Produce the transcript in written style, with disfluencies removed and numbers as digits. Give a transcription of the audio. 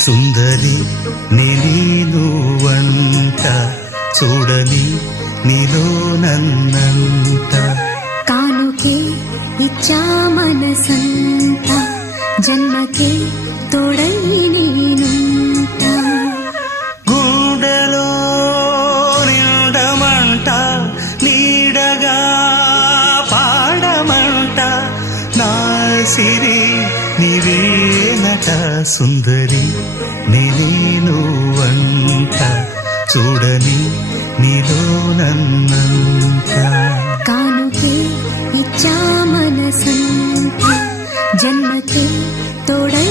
సుందరి నేను వంట చూడని నీలో నన్నంట కానుకే ఇచ్చా మనసంత జన్మకే తోడై నేనుంట గుండెలో నిండమంట నీడగా పాడమంట నా సిరి నీవేనట సుందరి నేను వంట చూడని నీలో నన్నంత కానుకే ఇచ్చా మనసంత జన్మకే తోడై